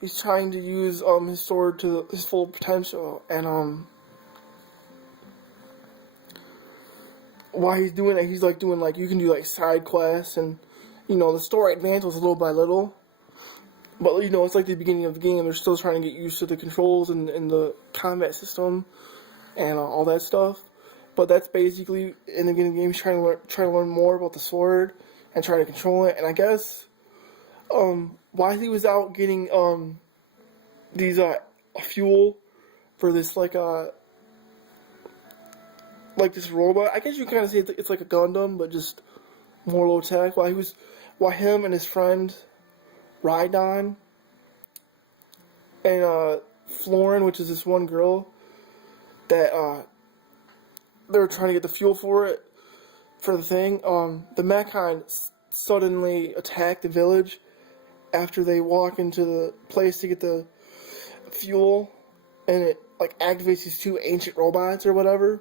he's trying to use his sword to his full potential, and while he's doing it, he's like doing like you can do like side quests, and the story advances little by little. But it's like the beginning of the game. They're still trying to get used to the controls and the combat system and all that stuff. But that's basically in the beginning of the game. He's trying to learn more about the sword and try to control it. And I guess while he was out getting these fuel for this like this robot, I guess you kind of say it's like a Gundam, but just more low tech. While him and his friend Rhydon and Florin, which is this one girl that they were trying to get the fuel for the thing. The Mechon suddenly attack the village after they walk into the place to get the fuel, and it like activates these two ancient robots or whatever.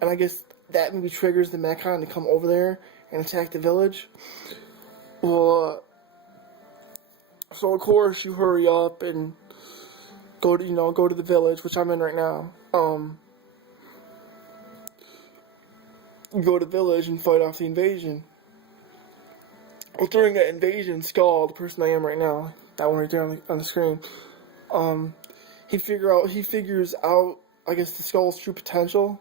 And I guess that maybe triggers the Mechon to come over there and attack the village. Well, so of course you hurry up and go to the village, which I'm in right now. You go to the village and fight off the invasion. Well, during that invasion, Skull, the person I am right now, that one right there on the screen, he figures out, I guess, the Skull's true potential,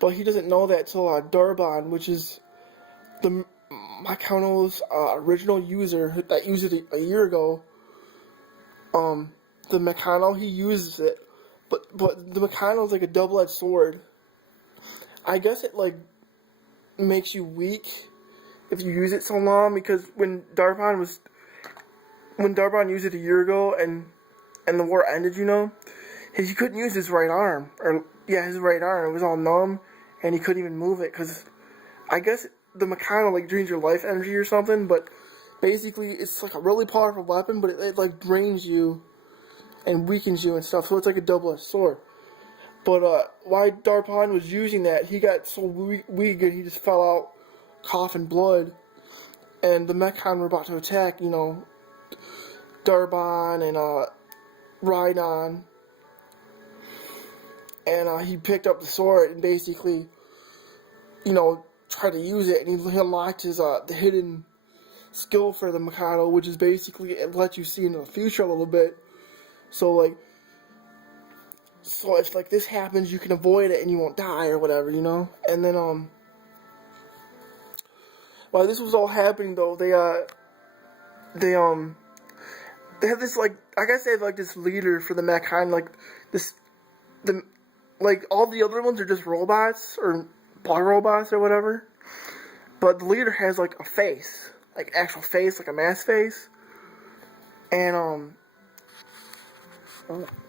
but he doesn't know that till Darbon, which is the Makono's original user that used it a year ago. The Makono, he uses it, but the Makono's like a double-edged sword. I guess it like makes you weak if you use it so long, because when Darbon used it a year ago and the war ended, he couldn't use his right arm, his right arm. It was all numb, and he couldn't even move it, because I guess the Makono like drains your life energy or something, but basically it's like a really powerful weapon, but it like drains you and weakens you and stuff, so it's like a double-edged sword. But while Darbon was using that, he got so weak and he just fell out, coughing blood, and the Mechon were about to attack, Darbon and Rhydon, and he picked up the sword and basically, tried to use it, and he unlocked his the hidden skill for the Mikado, which is basically it lets you see into the future a little bit. So if like this happens, you can avoid it and you won't die or whatever, And then while this was all happening though, they have this like, I guess they have like this leader for the Mechon, all the other ones are just robots or bug robots or whatever, but the leader has like a face, like actual face, like a mask face, and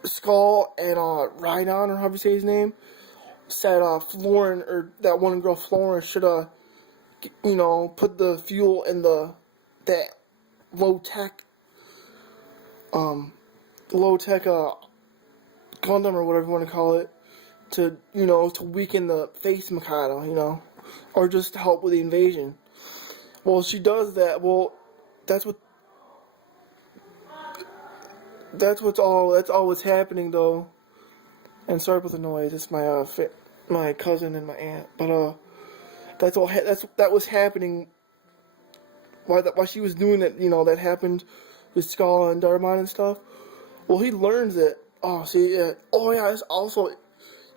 Skull and Rhydon, or however you say his name, said Florin, or that one girl Florin, should put the fuel in that low tech Gundam or whatever you want to call it, to weaken the face Mikado, or just to help with the invasion. Well, she does that. Well, that's all what's happening though. And sorry about the noise. It's my cousin and my aunt. But that was happening while she was doing it. That happened with Skull and Darbon and stuff. Well, he learns it. Oh, see, yeah. Oh, yeah. It's also,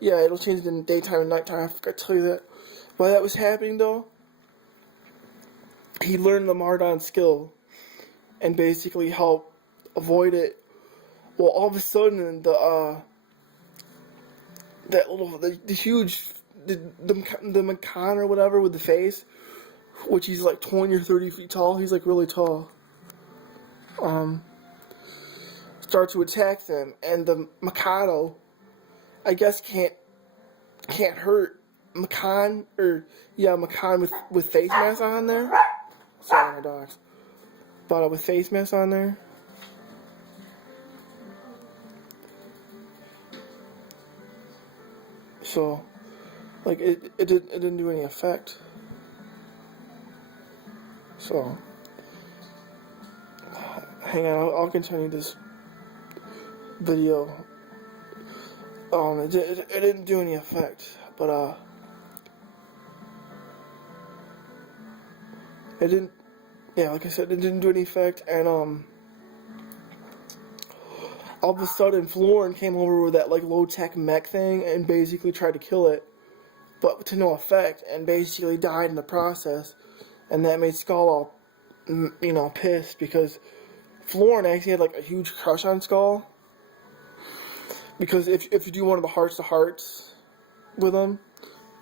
yeah. It'll change in daytime and nighttime. I forgot to tell you that. While that was happening though, he learned the Mardon skill and basically helped avoid it. Well, all of a sudden, the huge Mechon or whatever with the face, which he's like 20 or 30 feet tall. He's like really tall. Start to attack them, and the Mikado, I guess, can't hurt Mechon with face mask on there. Sorry, my dogs. But with face mask on there. So, like, it didn't do any effect. So, hang on, I'll continue this video. It didn't do any effect, but it didn't. Yeah, like I said, it didn't do any effect, and all of a sudden, Florin came over with that like low-tech mech thing and basically tried to kill it, but to no effect, and basically died in the process, and that made Skull all, pissed because Florin actually had like a huge crush on Skull. Because if you do one of the hearts to hearts with him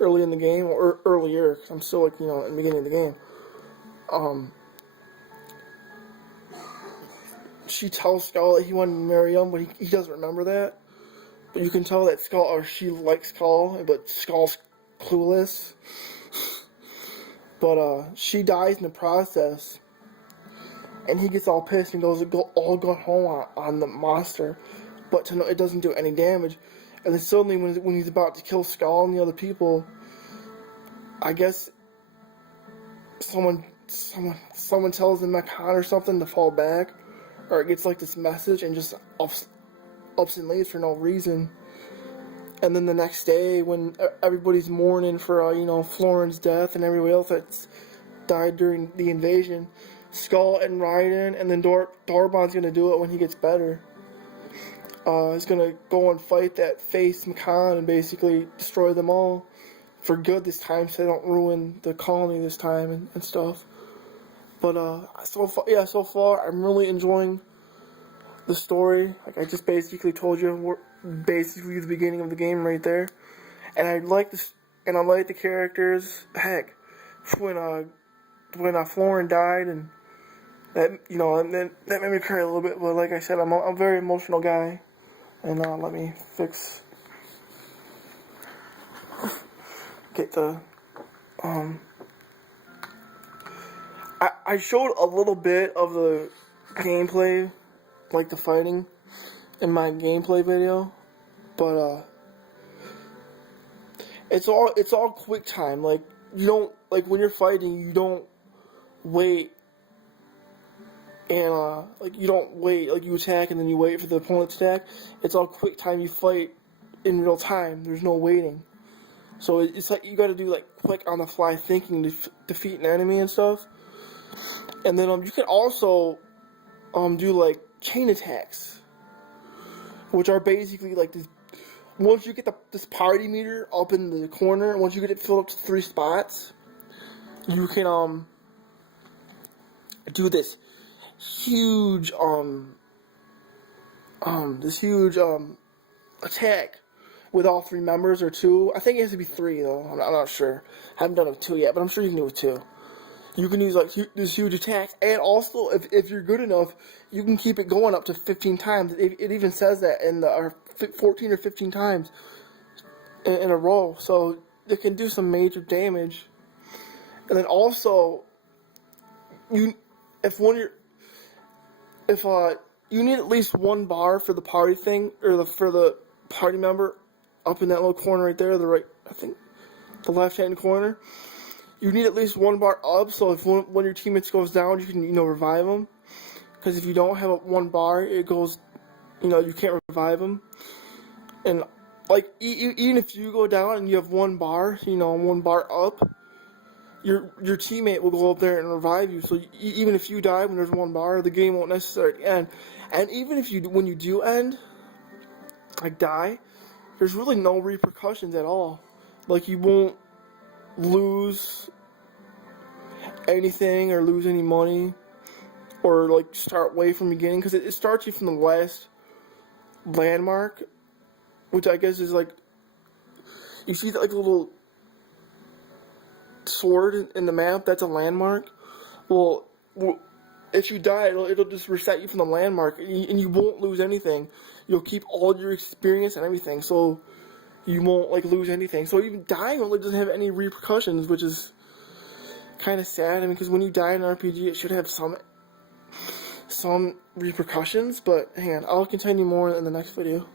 early in the game, or earlier, because I'm still like in the beginning of the game, she tells Skull that he wanted to marry him, but he doesn't remember that. But you can tell that Skull, or she likes Skull, but Skull's clueless. But she dies in the process, and he gets all pissed and goes all gun home on the monster. But it doesn't do any damage. And then suddenly, when he's about to kill Skull and the other people, I guess someone tells the Mechan or something to fall back, or it gets like this message and just ups and leaves for no reason. And then the next day, when everybody's mourning for Florin's death and everybody else that's died during the invasion, Skull and Raiden and then Dorban's gonna do it when he gets better. He's gonna go and fight that face Mechan and basically destroy them all for good this time, so they don't ruin the colony this time and stuff. But so far I'm really enjoying the story. Like I just basically told you, we're basically the beginning of the game right there, and I like this, and I like the characters. Heck, when Florin died, and that that made me cry a little bit. But like I said, I'm a very emotional guy. And let me get the, I showed a little bit of the gameplay, like the fighting, in my gameplay video, but, it's all quick time. Like, you don't, like, when you're fighting, you don't wait. And, you don't wait, like, you attack and then you wait for the opponent to attack. It's all quick time, you fight in real time. There's no waiting. So it's like, you gotta do, like, quick on the fly thinking to defeat an enemy and stuff. And then, you can also, do, like, chain attacks. Which are basically, like, this. Once you get this party meter up in the corner, once you get it filled up to 3 spots, you can, do this huge attack with all 3 members, or 2. I think it has to be 3 though. I'm not sure. I haven't done it with 2 yet, but I'm sure you can do it with 2. You can use like this huge attack, and also if you're good enough, you can keep it going up to 15 times. It even says that in the 14 or 15 times in a row, so it can do some major damage. And then also, you need at least 1 bar for the party thing, or for the party member, up in that little corner right there, the left-hand corner. You need at least 1 bar up, so if one of your teammates goes down, you can, revive them. Because if you don't have 1 bar, it goes, you can't revive them. And, like, even if you go down and you have 1 bar, 1 bar up, your teammate will go up there and revive you. So even if you die when there's 1 bar, the game won't necessarily end. And even if when you do end, like die, there's really no repercussions at all. Like, you won't lose anything or lose any money, or like start way from the beginning, because it starts you from the last landmark, which I guess is like, you see like a little sword in the map, that's a landmark. Well, if you die, it'll just reset you from the landmark, and you won't lose anything. You'll keep all your experience and everything, so you won't like lose anything. So even dying really doesn't have any repercussions, which is kind of sad. I mean, because when you die in an RPG, it should have some repercussions. But hang on, I'll continue more in the next video.